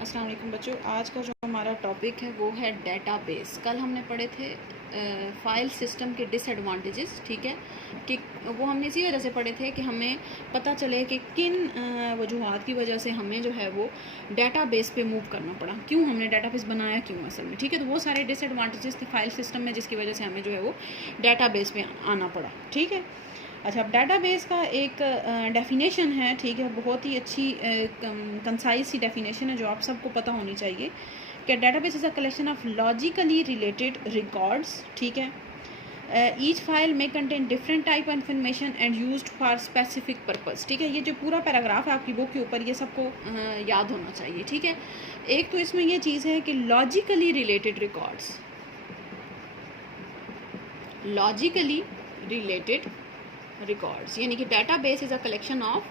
अस्सलाम वालेकुम बच्चों, आज का जो हमारा टॉपिक है वो है डेटाबेस। कल हमने पढ़े थे फाइल सिस्टम के डिसएडवांटेजेस, ठीक है, कि वो हमने इसी वजह से पढ़े थे कि हमें पता चले कि किन वजूहात की वजह से हमें जो है वो डेटाबेस पे मूव करना पड़ा, क्यों हमने डेटाबेस बनाया, क्यों असल में, ठीक है। तो वो सारे डिसएडवांटेजेस थे फाइल सिस्टम में जिसकी वजह से हमें जो है वो डेटाबेस पे आना पड़ा, ठीक है। अच्छा, अब डाटाबेस का एक डेफिनेशन है, ठीक है, बहुत ही अच्छी कंसाइज सी डेफिनेशन है जो आप सबको पता होनी चाहिए कि database is a collection of logically related records, ठीक है। ईच फाइल में contain different type of information and used for specific purpose, ठीक है। ये जो पूरा पैराग्राफ है आपकी बुक के ऊपर, ये सबको याद होना चाहिए, ठीक है। एक तो इसमें ये चीज़ है कि logically related records, logically related records, यानी कि database is a collection of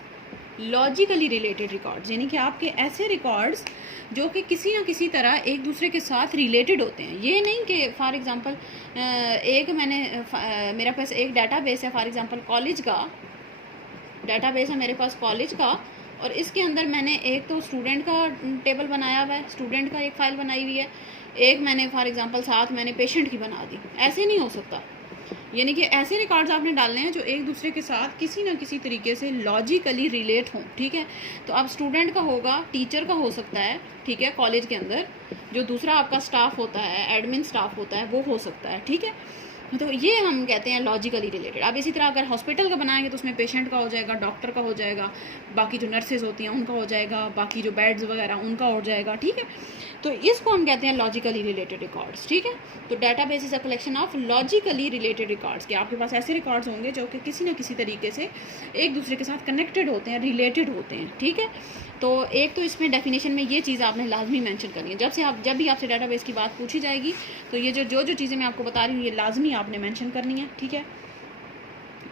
logically related records, यानी कि आपके ऐसे रिकॉर्ड्स जो कि किसी ना किसी तरह एक दूसरे के साथ रिलेटेड होते हैं। ये नहीं कि फॉर एग्जांपल मेरे पास एक डेटाबेस है, फॉर एग्जांपल कॉलेज का डेटाबेस है मेरे पास कॉलेज का, और इसके अंदर मैंने एक तो स्टूडेंट का टेबल बनाया हुआ है, स्टूडेंट का एक फ़ाइल बनाई हुई है, एक मैंने फॉर एग्जांपल साथ मैंने पेशेंट की बना दी। ऐसे नहीं हो सकता, यानी कि ऐसे रिकॉर्ड्स आपने डालने हैं जो एक दूसरे के साथ किसी ना किसी तरीके से लॉजिकली रिलेट हों, ठीक है। तो अब स्टूडेंट का होगा, टीचर का हो सकता है, ठीक है, कॉलेज के अंदर जो दूसरा आपका स्टाफ होता है, एडमिन स्टाफ होता है, वो हो सकता है, ठीक है। तो ये हम कहते हैं लॉजिकली रिलेटेड। अब इसी तरह अगर हॉस्पिटल का बनाएंगे तो उसमें पेशेंट का हो जाएगा, डॉक्टर का हो जाएगा, बाकी जो नर्सेज होती हैं उनका हो जाएगा, बाकी जो बेड्स वगैरह उनका हो जाएगा, ठीक है। तो इसको हम कहते हैं लॉजिकली रिलेटेड रिकॉर्ड्स, ठीक है। तो database is a collection of logically related records, कि आपके पास ऐसे रिकॉर्ड्स होंगे जो कि किसी न किसी तरीके से एक दूसरे के साथ कनेक्टेड होते हैं, रिलेटेड होते हैं, ठीक है। तो एक तो इसमें डेफिनेशन में ये चीज़ आपने लाजमी मेंशन करनी है। जब भी आपसे डेटाबेस की बात पूछी जाएगी तो ये जो चीज़ें मैं आपको बता रही हूँ ये लाजमी आपने मेंशन करनी है, ठीक है।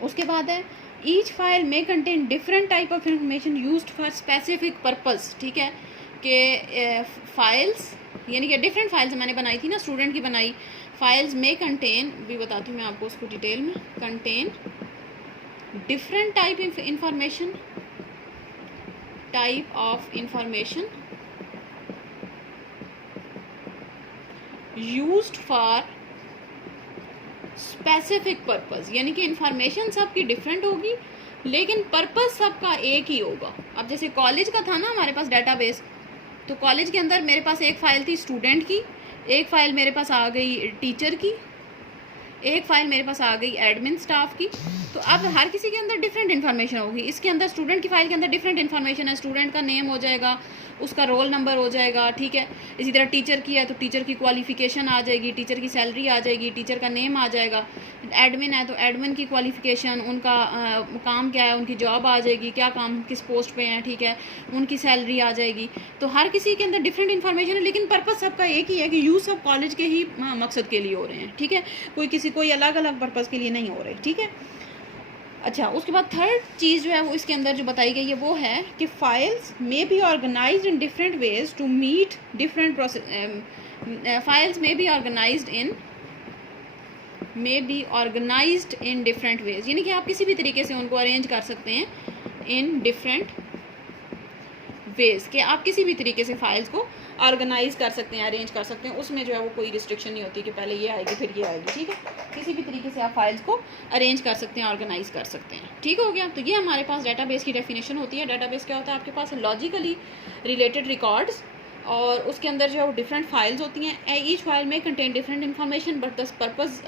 उसके बाद है ईच फाइल में contain different type of information used for specific purpose, ठीक है। कि फाइल्स, यानी कि डिफरेंट फाइल्स मैंने बनाई थी ना, स्टूडेंट की बनाई, फाइल्स में कंटेन, भी बताती हूँ मैं आपको उसको डिटेल में, contain different type information, type of information used for specific purpose, यानी कि इंफॉर्मेशन सबकी डिफरेंट होगी लेकिन पर्पस सबका एक ही होगा। अब जैसे कॉलेज का था ना हमारे पास डेटाबेस, तो कॉलेज के अंदर मेरे पास एक फ़ाइल थी स्टूडेंट की, एक फ़ाइल मेरे पास आ गई टीचर की, एक फ़ाइल मेरे पास आ गई एडमिन स्टाफ की। तो अब हर किसी के अंदर डिफरेंट इन्फॉर्मेशन होगी। इसके अंदर स्टूडेंट की फ़ाइल के अंदर डिफरेंट इन्फॉर्मेशन है, स्टूडेंट का नेम हो जाएगा, उसका रोल नंबर हो जाएगा, ठीक है। इसी तरह टीचर की है तो टीचर की क्वालिफ़िकेशन आ जाएगी, टीचर की सैलरी आ जाएगी, टीचर का नेम आ जाएगा। एडमिन है तो एडमिन की क्वालिफ़िकेशन, उनका काम क्या है, उनकी जॉब आ जाएगी, क्या काम किस पोस्ट पे हैं, ठीक है, उनकी सैलरी आ जाएगी। तो हर किसी के अंदर डिफरेंट इन्फॉर्मेशन है लेकिन पर्पस सबका एक ही है कि यूज़ सब कॉलेज के ही मकसद के लिए हो रहे हैं, ठीक है। कोई अलग अलग पर्पज़ के लिए नहीं हो रहे, ठीक है। अच्छा, उसके बाद थर्ड चीज़ जो है वो इसके अंदर जो बताई गई है वो है कि files may be organised in different ways to meet different process, files may be organised in different ways, यानी कि आप किसी भी तरीके से उनको अरेंज कर सकते हैं इन डिफरेंट वेज, कि आप किसी भी तरीके से फाइल्स को ऑर्गेनाइज कर सकते हैं, अरेंज कर सकते हैं। उसमें जो है वो कोई रिस्ट्रिक्शन नहीं होती कि पहले ये आएगी फिर ये आएगी, ठीक है। किसी भी तरीके से आप फाइल्स को अरेंज कर सकते हैं, ऑर्गेनाइज कर सकते हैं, ठीक हो गया। तो ये हमारे पास डेटाबेस की डेफिनेशन होती है। डेटाबेस क्या होता है, आपके पास लॉजिकली रिलेटेड रिकॉर्ड्स और उसके अंदर जो है वो डिफरेंट फाइल्स होती हैं। ईच फाइल में contain different information but the purpose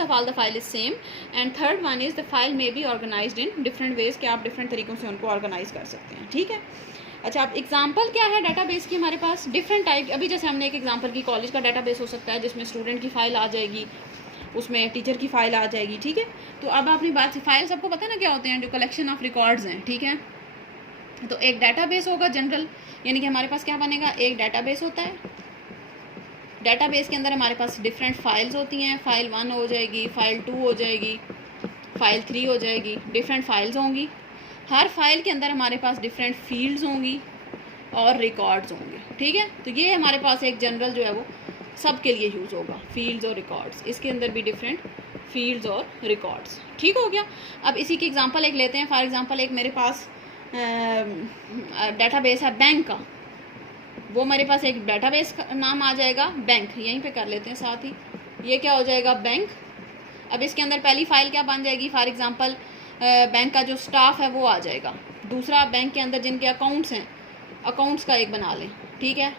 of all the file is same. And third one is the file में be organised in different ways, कि आप डिफरेंट तरीक़ों से उनको ऑर्गेनाइज कर सकते हैं, ठीक है। अच्छा, अब एग्जांपल क्या है डेटाबेस की हमारे पास, डिफरेंट टाइप। अभी जैसे हमने एक एग्जांपल की, कॉलेज का डेटाबेस हो सकता है जिसमें स्टूडेंट की फ़ाइल आ जाएगी, उसमें टीचर की फ़ाइल आ जाएगी, ठीक है। तो अब अपनी बात से फ़ाइल सबको पता है ना क्या होते हैं, जो कलेक्शन ऑफ रिकॉर्ड्स हैं, ठीक है। तो एक डेटाबेस होगा जनरल, यानी कि हमारे पास क्या बनेगा, एक डेटाबेस होता है। डेटाबेस के अंदर हमारे पास डिफरेंट फाइल्स होती हैं, फ़ाइल 1 हो जाएगी, फ़ाइल 2 हो जाएगी, फ़ाइल 3 हो जाएगी, डिफरेंट फाइल्स होंगी। हर फाइल के अंदर हमारे पास डिफरेंट फील्ड्स होंगी और रिकॉर्ड्स होंगे, ठीक है। तो ये हमारे पास एक जनरल जो है वो सब के लिए यूज़ होगा, फील्ड्स और रिकॉर्ड्स। इसके अंदर भी डिफरेंट फील्ड्स और रिकॉर्ड्स, ठीक हो गया। अब इसी की एग्जांपल एक लेते हैं। फॉर एग्जांपल एक मेरे पास डेटाबेस है बैंक का, वो मेरे पास एक डेटाबेस का नाम आ जाएगा बैंक, यहीं पे कर लेते हैं साथ ही, ये क्या हो जाएगा बैंक। अब इसके अंदर पहली फ़ाइल क्या बन जाएगी, फॉर एग्ज़ाम्पल बैंक का जो स्टाफ है वो आ जाएगा। दूसरा, बैंक के अंदर जिनके अकाउंट्स हैं, अकाउंट्स का एक बना लें, ठीक है।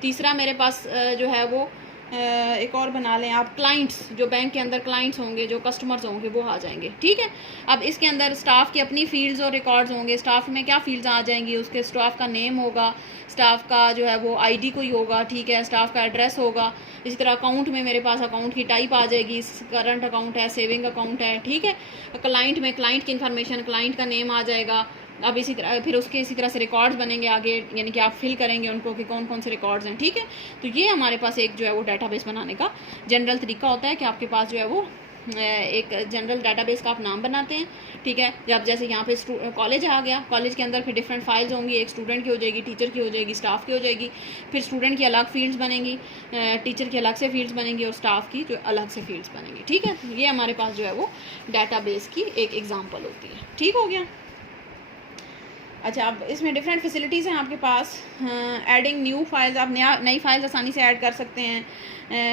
तीसरा मेरे पास जो है वो एक और बना लें आप, क्लाइंट्स, जो बैंक के अंदर क्लाइंट्स होंगे, जो कस्टमर्स होंगे वो आ जाएंगे, ठीक है। अब इसके अंदर स्टाफ की अपनी फील्ड्स और रिकॉर्ड्स होंगे। स्टाफ में क्या फील्ड्स आ जाएंगी, उसके स्टाफ का नेम होगा, स्टाफ का जो है वो आईडी कोई होगा, ठीक है, स्टाफ का एड्रेस होगा। इसी तरह अकाउंट में मेरे पास अकाउंट की टाइप आ जाएगी, करंट अकाउंट है, सेविंग अकाउंट है, ठीक है। क्लाइंट में क्लाइंट की इन्फॉर्मेशन, क्लाइंट का नेम आ जाएगा। अब इसी तरह फिर उसके इसी तरह से रिकॉर्ड्स बनेंगे आगे, यानी कि आप फिल करेंगे उनको कि कौन कौन से रिकॉर्ड्स हैं, ठीक है। तो ये हमारे पास एक जो है वो डेटाबेस बनाने का जनरल तरीका होता है कि आपके पास जो है वो एक जनरल डेटाबेस का आप नाम बनाते हैं, ठीक है। जब जैसे यहाँ पे कॉलेज आ गया, कॉलेज के अंदर फिर डिफरेंट फाइल्स होंगी, एक स्टूडेंट की हो जाएगी, टीचर की हो जाएगी, स्टाफ की हो जाएगी। फिर स्टूडेंट की अलग फील्ड्स बनेंगी, टीचर की अलग से फील्ड्स बनेंगी और स्टाफ की जो अलग से फील्ड्स बनेंगी, ठीक है। ये हमारे पास जो है वो डाटाबेस की एक एग्जाम्पल होती है, ठीक हो गया। अच्छा, अब इसमें डिफरेंट फैसिलिटीज़ हैं आपके पास। एडिंग न्यू फाइल्स, आप नई फाइल्स आसानी से ऐड कर सकते हैं,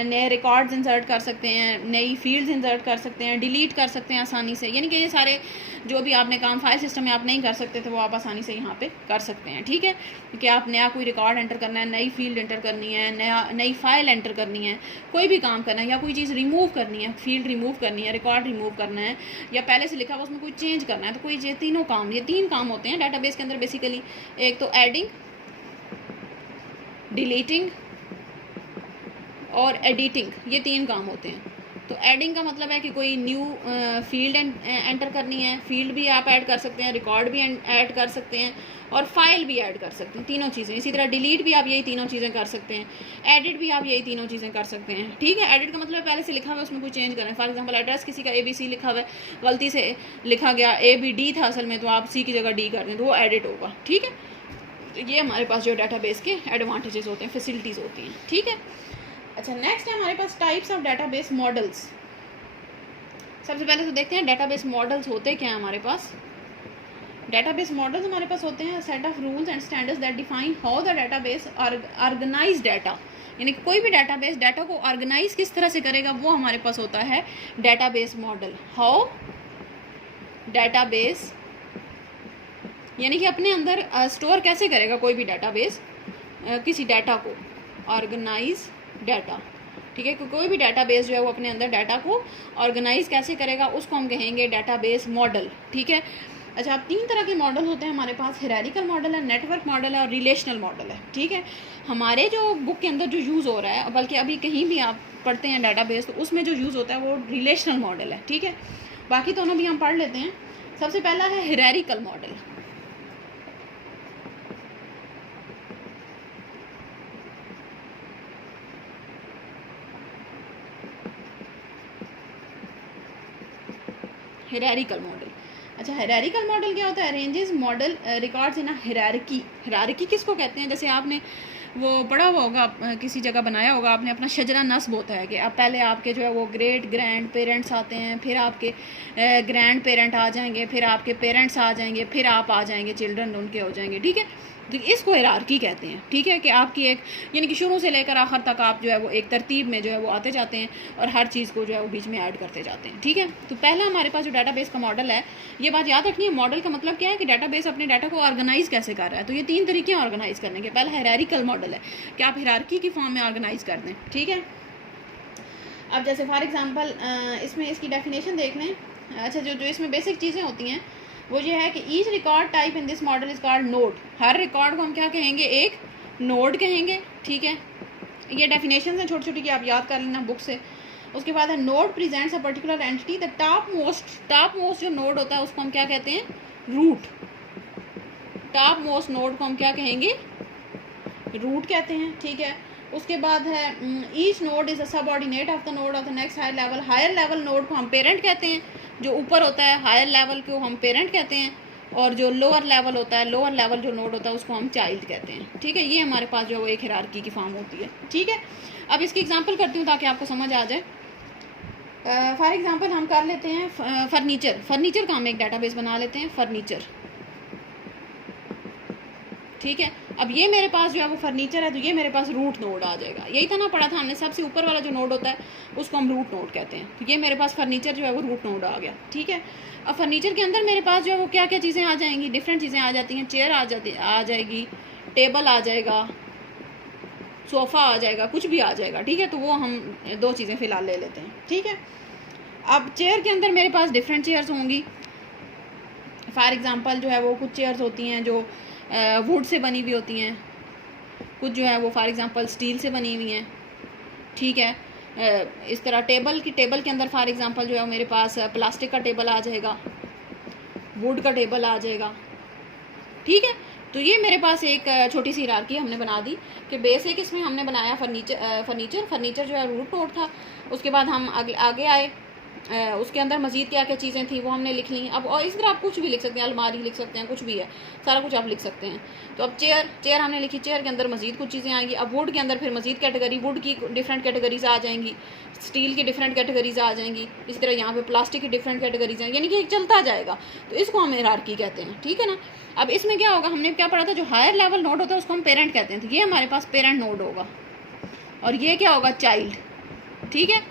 नए रिकॉर्ड्स इंसर्ट कर सकते हैं, नई फील्ड्स इंसर्ट कर सकते हैं, डिलीट कर सकते हैं आसानी से, यानी कि ये सारे जो भी आपने काम फाइल सिस्टम में आप नहीं कर सकते थे वो आप आसानी से यहाँ पे कर सकते हैं, ठीक है। कि आप नया कोई रिकॉर्ड एंटर करना है, नई फील्ड एंटर करनी है, नई फाइल एंटर करनी है, कोई भी काम करना है, या कोई चीज़ रिमूव करनी है, फील्ड रिमूव करनी है, रिकॉर्ड रिमूव करना है, या पहले से लिखा हुआ उसमें कोई चेंज करना है, तो कोई ये तीनों काम, ये 3 काम होते हैं डाटाबेस के अंदर बेसिकली। एक तो एडिंग, डिलीटिंग और एडिटिंग, ये 3 काम होते हैं। तो एडिंग का मतलब है कि कोई न्यू फील्ड एंटर करनी है, फील्ड भी आप ऐड कर सकते हैं, रिकॉर्ड भी ऐड कर सकते हैं और फाइल भी ऐड कर सकते हैं, तीनों चीज़ें। इसी तरह डिलीट भी आप यही तीनों चीज़ें कर सकते हैं, एडिट भी आप यही तीनों चीज़ें कर सकते हैं, ठीक है। एडिट का मतलब पहले से लिखा हुआ है उसमें कोई चेंज करना है, फॉर एग्जांपल एड्रेस किसी का ABC लिखा हुआ है, गलती से लिखा गया ABD था असल में, तो आप C की जगह D कर दें तो वो एडिट होगा, ठीक है। तो ये हमारे पास जो डाटाबेस के एडवांटेजेस होते हैं, फैसिलिटीज़ होती हैं, ठीक है। अच्छा, नेक्स्ट है हमारे पास टाइप्स ऑफ डाटाबेस मॉडल्स। सबसे पहले तो देखते हैं डाटाबेस मॉडल्स होते क्या हैं हमारे पास। डाटाबेस मॉडल्स हमारे पास होते हैं set of rules and standards that define how the database organize data, यानी कोई भी डाटाबेस डाटा को ऑर्गेनाइज किस तरह से करेगा वो हमारे पास होता है डाटाबेस मॉडल। हाउ डाटाबेस, यानी कि अपने अंदर स्टोर कैसे करेगा कोई भी डाटाबेस किसी डाटा को, ऑर्गेनाइज डाटा, ठीक है। कोई भी डाटाबेस जो है वो अपने अंदर डाटा को ऑर्गेनाइज कैसे करेगा उसको हम कहेंगे डाटाबेस मॉडल, ठीक है। अच्छा, अब 3 तरह के मॉडल होते हैं हमारे पास, हायरार्किकल मॉडल है, नेटवर्क मॉडल है और रिलेशनल मॉडल है, ठीक है। हमारे जो बुक के अंदर जो यूज़ हो रहा है, बल्कि अभी कहीं भी आप पढ़ते हैं डाटाबेस तो उसमें जो यूज़ होता है वो रिलेशनल मॉडल है, ठीक है। बाकी दोनों भी हम पढ़ लेते हैं। सबसे पहला है हायरार्किकल मॉडल। Hierarchical model. अच्छा, हायरार्किकल मॉडल क्या होता है? Arranges model records in a hierarchy. Hierarchy किसको कहते हैं? जैसे आपने वो पढ़ा हुआ होगा, किसी जगह बनाया होगा आपने, अपना शजरा नस्ब होता है कि अब पहले आपके जो है वो ग्रेट ग्रैंड पेरेंट्स आते हैं, फिर आपके ग्रैंड पेरेंट आ जाएंगे, फिर आपके पेरेंट्स आ जाएंगे, फिर आप आ जाएंगे, चिल्ड्रन उनके हो जाएंगे, ठीक है। तो इसको हायरार्की कहते हैं, ठीक है। कि आपकी एक, यानी कि शुरू से लेकर आखिर तक आप जो है वो एक तरतीब में जो है वो आते जाते हैं और हर चीज़ को जो है वो बीच में ऐड करते जाते हैं, ठीक है। तो पहला हमारे पास जो डाटाबेस का मॉडल है, ये बात याद रखनी है, मॉडल का मतलब क्या है कि डाटाबेस अपने डाटा को ऑर्गेनाइज कैसे कर रहा है। तो ये 3 तरीके हैं ऑर्गेनाइज करने के। पहला हायरार्किकल मॉडल है कि आप हायरार्की की फॉर्म में ऑर्गेनाइज कर दें, ठीक है। अब जैसे फॉर एग्जांपल इसमें इसकी डेफिनेशन देख लें। अच्छा, जो इसमें बेसिक चीज़ें होती हैं वो ये है कि each record type in this model is called node. Her record को हम क्या कहेंगे? एक नोड कहेंगे, ठीक है। ये डेफिनेशन हैं छोटी छोटी कि आप याद कर लेना बुक से। उसके बाद है node presents a particular entity. The top most जो नोड होता है उसको हम क्या कहते हैं? रूट। टॉप मोस्ट नोड को हम क्या कहेंगे? रूट कहते हैं, ठीक है। उसके बाद है each node is a subordinate of the node of the next higher level. Higher level node को हम पेरेंट कहते हैं, जो ऊपर होता है हायर लेवल को हम पेरेंट कहते हैं, और जो लोअर लेवल होता है, लोअर लेवल जो नोड होता है उसको हम चाइल्ड कहते हैं, ठीक है। ये हमारे पास जो है वो एक हायरार्की की फॉर्म होती है, ठीक है। अब इसकी एग्जांपल करती हूँ ताकि आपको समझ आ जाए। फॉर एग्जांपल हम कर लेते हैं फर्नीचर का हम एक डाटाबेस बना लेते हैं। फर्नीचर, ठीक है। अब ये मेरे पास जो है वो फर्नीचर है, तो ये मेरे पास रूट नोड आ जाएगा। यही था ना, पढ़ा था हमने, सबसे ऊपर वाला जो नोड होता है उसको हम रूट नोड कहते हैं। तो ये मेरे पास फर्नीचर जो है वो रूट नोड आ गया, ठीक है। अब फर्नीचर के अंदर मेरे पास जो है वो क्या क्या चीज़ें आ जाएंगी, डिफरेंट चीज़ें आ जाती हैं। चेयर आ जाएगी, टेबल आ जाएगा, सोफ़ा आ जाएगा, कुछ भी आ जाएगा, ठीक है। तो वो हम 2 चीज़ें फ़िलहाल ले लेते हैं, ठीक है। अब चेयर के अंदर मेरे पास डिफरेंट चेयर्स होंगी। फॉर एग्ज़ाम्पल जो है वो कुछ चेयर्स होती हैं जो वुड से बनी हुई होती हैं, कुछ जो है वो फॉर एग्ज़ाम्पल स्टील से बनी हुई हैं, ठीक है। इस तरह टेबल के अंदर फॉर एग्ज़ाम्पल जो है मेरे पास प्लास्टिक का टेबल आ जाएगा, वुड का टेबल आ जाएगा, ठीक है। तो ये मेरे पास एक छोटी सी हिरार्की हमने बना दी कि बेसिक इसमें हमने बनाया फर्नीचर जो है रूट नोड था। उसके बाद हम आगे आए, उसके अंदर मज़ीद क्या क्या चीज़ें थी वो हमने लिख ली। अब और इस तरह आप कुछ भी लिख सकते हैं, अलमारी लिख सकते हैं, कुछ भी है, सारा कुछ आप लिख सकते हैं। तो अब चेयर हमने लिखी, चेयर के अंदर मज़ीद कुछ चीज़ें आएंगी। अब वुड के अंदर फिर मज़ीद कैटेगरी, वुड की डिफरेंट कैटेगरीज आ जाएंगी, स्टील की डिफरेंट कैटेगरीज आ जाएंगी, इसी तरह यहाँ पे प्लास्टिक की डिफरेंट कैटेगरीज हैं, यानी कि एक चलता जाएगा। तो इसको हम हिरार्की कहते हैं, ठीक है ना। अब इसमें क्या होगा, हमने क्या पढ़ा था, जो हायर लेवल नोड होता है उसको हम पेरेंट कहते हैं। तो ये हमारे पास पेरेंट नोड होगा, और ये क्या होगा, चाइल्ड, ठीक है।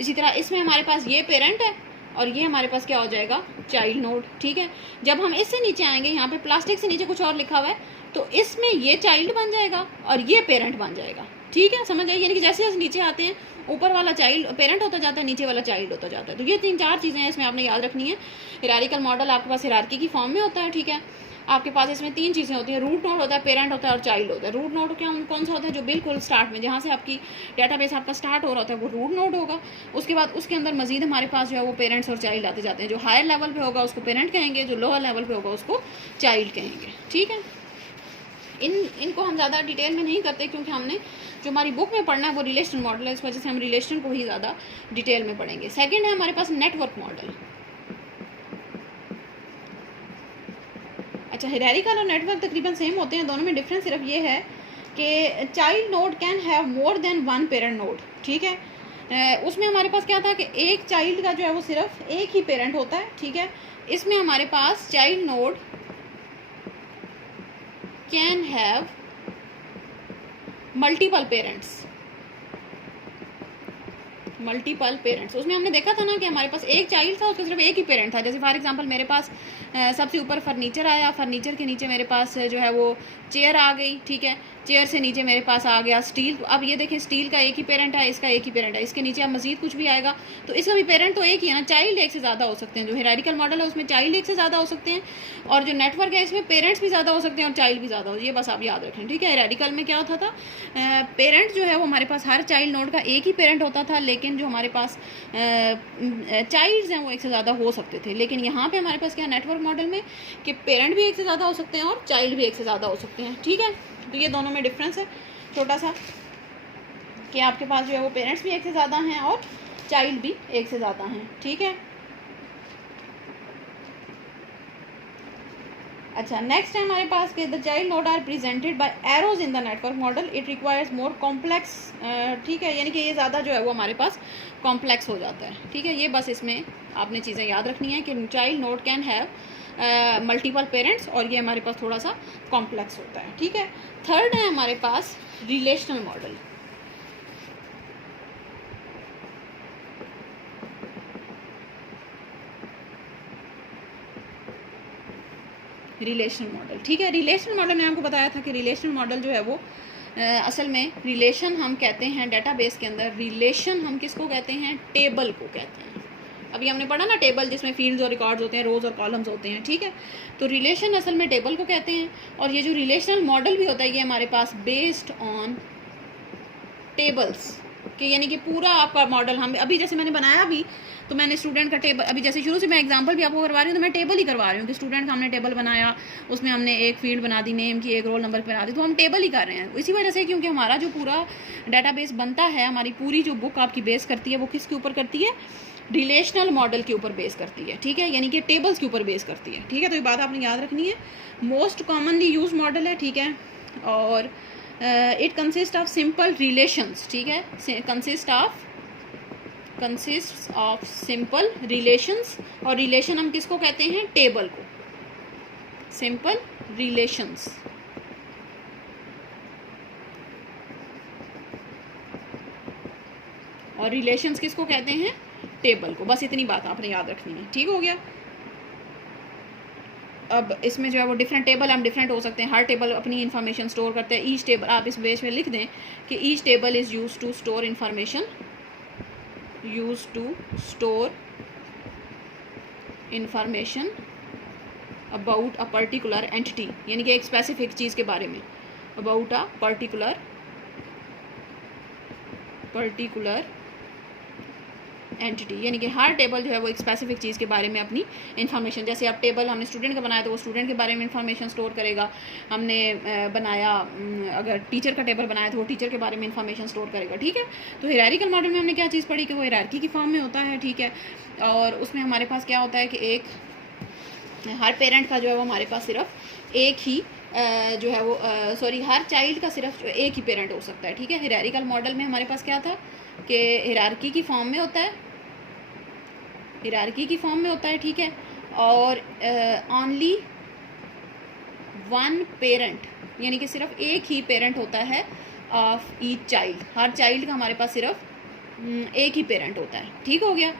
इसी तरह इसमें हमारे पास ये पेरेंट है और ये हमारे पास क्या हो जाएगा, चाइल्ड नोड, ठीक है। जब हम इससे नीचे आएंगे, यहाँ पे प्लास्टिक से नीचे कुछ और लिखा हुआ है, तो इसमें ये चाइल्ड बन जाएगा और ये पेरेंट बन जाएगा, ठीक है, समझ आइए। यानी कि जैसे जैसे नीचे आते हैं, ऊपर वाला चाइल्ड पेरेंट होता जाता है, नीचे वाला चाइल्ड होता जाता है। तो ये 3-4 चीज़ें हैं, इसमें आपने याद रखनी है। हिरारिकल मॉडल आपके पास हिरार्की की फॉर्म में होता है, ठीक है। आपके पास इसमें 3 चीज़ें होती हैं, रूट नोड होता है, पेरेंट होता है और चाइल्ड होता है। रूट नोड क्या कौन सा होता है, जो बिल्कुल स्टार्ट में जहाँ से आपकी डेटाबेस आपका स्टार्ट हो रहा होता है वो रूट नोड होगा। उसके बाद उसके अंदर मजीद हमारे पास जो है वो पेरेंट्स और चाइल्ड आते जाते हैं। जो हायर लेवल पे होगा उसको पेरेंट कहेंगे, जो लोअर लेवल पे होगा उसको चाइल्ड कहेंगे, ठीक है। इनको हम ज़्यादा डिटेल में नहीं करते, क्योंकि हमने जो हमारी बुक में पढ़ना है वो रिलेशन मॉडल है, इस वजह से हम रिलेशन को ही ज़्यादा डिटेल में पढ़ेंगे। सेकेंड है हमारे पास नेटवर्क मॉडल। अच्छा, हिरारिकल और नेटवर्क तकरीबन सेम होते हैं, दोनों में डिफरेंस सिर्फ ये है कि child node can have more than 1 parent node, ठीक है। उसमें हमारे पास क्या था कि एक चाइल्ड का जो है वो सिर्फ एक ही पेरेंट होता है, ठीक है। इसमें हमारे पास child node can have multiple parents. उसमें हमने देखा था ना कि हमारे पास एक चाइल्ड था, उसका सिर्फ एक ही पेरेंट था। जैसे फॉर एग्जांपल मेरे पास सबसे ऊपर फर्नीचर आया, फर्नीचर के नीचे मेरे पास जो है वो चेयर आ गई, ठीक है। चेयर से नीचे मेरे पास आ गया स्टील। अब ये देखें, स्टील का एक ही पेरेंट है, इसका एक ही पेरेंट है, इसके नीचे अब मजीद कुछ भी आएगा तो इसका भी पेरेंट तो एक ही है ना। चाइल्ड एक से ज़्यादा हो सकते हैं, जो हिरारिकल मॉडल है उसमें चाइल्ड एक से ज़्यादा हो सकते हैं, और जो नेटवर्क है इसमें पेरेंट्स भी ज़्यादा हो सकते हैं और चाइल्ड भी ज़्यादा हो। ये बस आप याद रखें, ठीक है। हिरारिकल में क्या होता था, पेरेंट जो है वो हमारे पास हर चाइल्ड नोड का एक ही पेरेंट होता था, लेकिन जो हमारे पास चाइल्ड्स हैं वो एक से ज़्यादा हो सकते थे। लेकिन यहाँ पे हमारे पास क्या, नेटवर्क मॉडल में, कि पेरेंट भी एक से ज़्यादा हो सकते हैं और चाइल्ड भी एक से ज़्यादा हो सकते हैं, ठीक है। तो ये दोनों में डिफरेंस है छोटा सा, कि आपके पास जो है वो पेरेंट्स भी एक से ज़्यादा हैं और चाइल्ड भी एक से ज़्यादा हैं, ठीक है। अच्छा, नेक्स्ट है हमारे पास कि the child node are presented by arrows in the network model, it requires more complex, ठीक है। यानी कि ये ज़्यादा जो है वो हमारे पास कॉम्प्लेक्स हो जाता है, ठीक है। ये बस इसमें आपने चीज़ें याद रखनी है कि child node can have multiple parents, और ये हमारे पास थोड़ा सा कॉम्प्लेक्स होता है, ठीक है। थर्ड है हमारे पास रिलेशनल मॉडल। रिलेशनल मॉडल, ठीक है। रिलेशनल मॉडल मैंने आपको बताया था कि रिलेशनल मॉडल जो है वो असल में रिलेशन हम कहते हैं डेटाबेस के अंदर, रिलेशन हम किसको कहते हैं, टेबल को कहते हैं। अभी हमने पढ़ा ना टेबल, जिसमें फील्ड्स और रिकॉर्ड्स होते हैं, रोज और कॉलम्स होते हैं, ठीक है। तो रिलेशन असल में टेबल को कहते हैं, और ये जो रिलेशनल मॉडल भी होता है ये हमारे पास बेस्ड ऑन टेबल्स कि, यानी कि पूरा आपका मॉडल हम अभी जैसे मैंने बनाया भी, तो मैंने स्टूडेंट का टेबल, अभी जैसे शुरू से मैं एग्जांपल भी आपको करवा रही हूँ, तो मैं टेबल ही करवा रही हूँ कि स्टूडेंट का हमने टेबल बनाया, उसमें हमने एक फील्ड बना दी नेम की, एक रोल नंबर बना दी, तो हम टेबल ही कर रहे हैं। इसी वजह से क्योंकि हमारा जो पूरा डाटाबेस बनता है, हमारी पूरी जो बुक आपकी बेस करती है वो किसके ऊपर करती है, रिलेशनल मॉडल के ऊपर बेस करती है, ठीक है। यानी कि टेबल्स के ऊपर बेस करती है, ठीक है। तो ये बात आपने याद रखनी है, मोस्ट कॉमनली यूज मॉडल है, ठीक है। और it consist of simple relations, ठीक है, कंसिस्ट ऑफ सिंपल रिलेशंस, और रिलेशन हम किसको कहते हैं, टेबल को, सिंपल रिलेशंस, और रिलेशंस किसको कहते हैं, टेबल को। बस इतनी बात आपने याद रखनी है, ठीक हो गया। अब इसमें जो है वो डिफरेंट टेबल हम डिफरेंट हो सकते हैं, हर टेबल अपनी इन्फॉर्मेशन स्टोर करते हैं। ईच टेबल आप इस बेस में लिख दें कि each table is use to store information, use to store information about a particular entity, यानी कि एक स्पेसिफिक चीज़ के बारे में, अबाउट अ पर्टिकुलर एंटिटी, यानी कि हर टेबल जो है वो एक स्पेसिफिक चीज़ के बारे में अपनी इन्फॉर्मेशन, जैसे अब टेबल हमने स्टूडेंट का बनाया तो वो स्टूडेंट के बारे में इन्फॉर्मेशन स्टोर करेगा, हमने बनाया अगर टीचर का टेबल बनाया तो वो टीचर के बारे में इन्फॉर्मेशन स्टोर करेगा, ठीक है। तो हायरार्किकल मॉडल में हमने क्या चीज़ पढ़ी कि वो हायरार्की की फॉर्म में होता है, ठीक है। और उसमें हमारे पास क्या होता है कि एक हर पेरेंट का जो है वो हमारे पास सिर्फ एक ही जो है वो हर चाइल्ड का सिर्फ एक ही पेरेंट हो सकता है, ठीक है। हायरार्किकल मॉडल में हमारे पास क्या था कि हायरार्की की फॉर्म में होता है, हायरार्की की फॉर्म में होता है, ठीक है। और ओनली वन पेरेंट, यानी कि सिर्फ एक ही पेरेंट होता है of each child, her child का हमारे पास सिर्फ एक ही पेरेंट होता है, ठीक हो गया।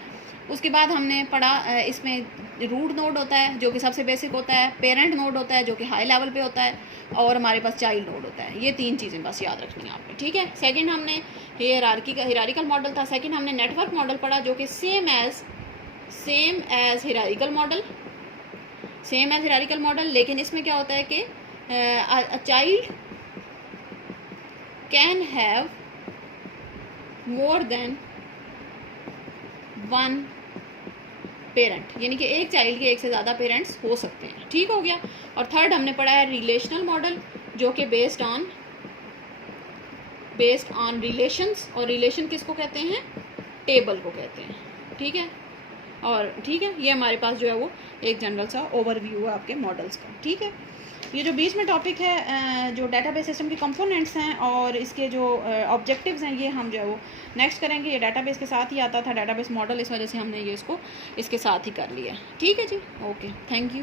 उसके बाद हमने पढ़ा इसमें रूट नोड होता है जो कि सबसे बेसिक होता है, पेरेंट नोड होता है जो कि हाई लेवल पे होता है, और हमारे पास चाइल्ड नोड होता है। ये तीन चीज़ें बस याद रखनी है आपने, ठीक है। सेकंड हमने हायरार्किकल मॉडल था, सेकंड हमने नेटवर्क मॉडल पढ़ा जो कि सेम एज हायरार्किकल मॉडल, लेकिन इसमें क्या होता है कि a child can have more than one parent, यानी कि एक चाइल्ड के एक से ज़्यादा पेरेंट्स हो सकते हैं, ठीक हो गया। और थर्ड हमने पढ़ा है रिलेशनल मॉडल जो कि बेस्ड ऑन रिलेशंस, और रिलेशन किसको कहते हैं, टेबल को कहते हैं, ठीक है। और ठीक है, ये हमारे पास जो है वो एक जनरल सा ओवरव्यू है आपके मॉडल्स का, ठीक है। ये जो बीच में टॉपिक है जो डेटाबेस सिस्टम के कंपोनेंट्स हैं और इसके जो ऑब्जेक्टिव्स हैं, ये हम जो है वो नेक्स्ट करेंगे। ये डेटाबेस के साथ ही आता था, डेटाबेस मॉडल, इस वजह से हमने ये इसको इसके साथ ही कर लिया, ठीक है जी। Okay, thank you.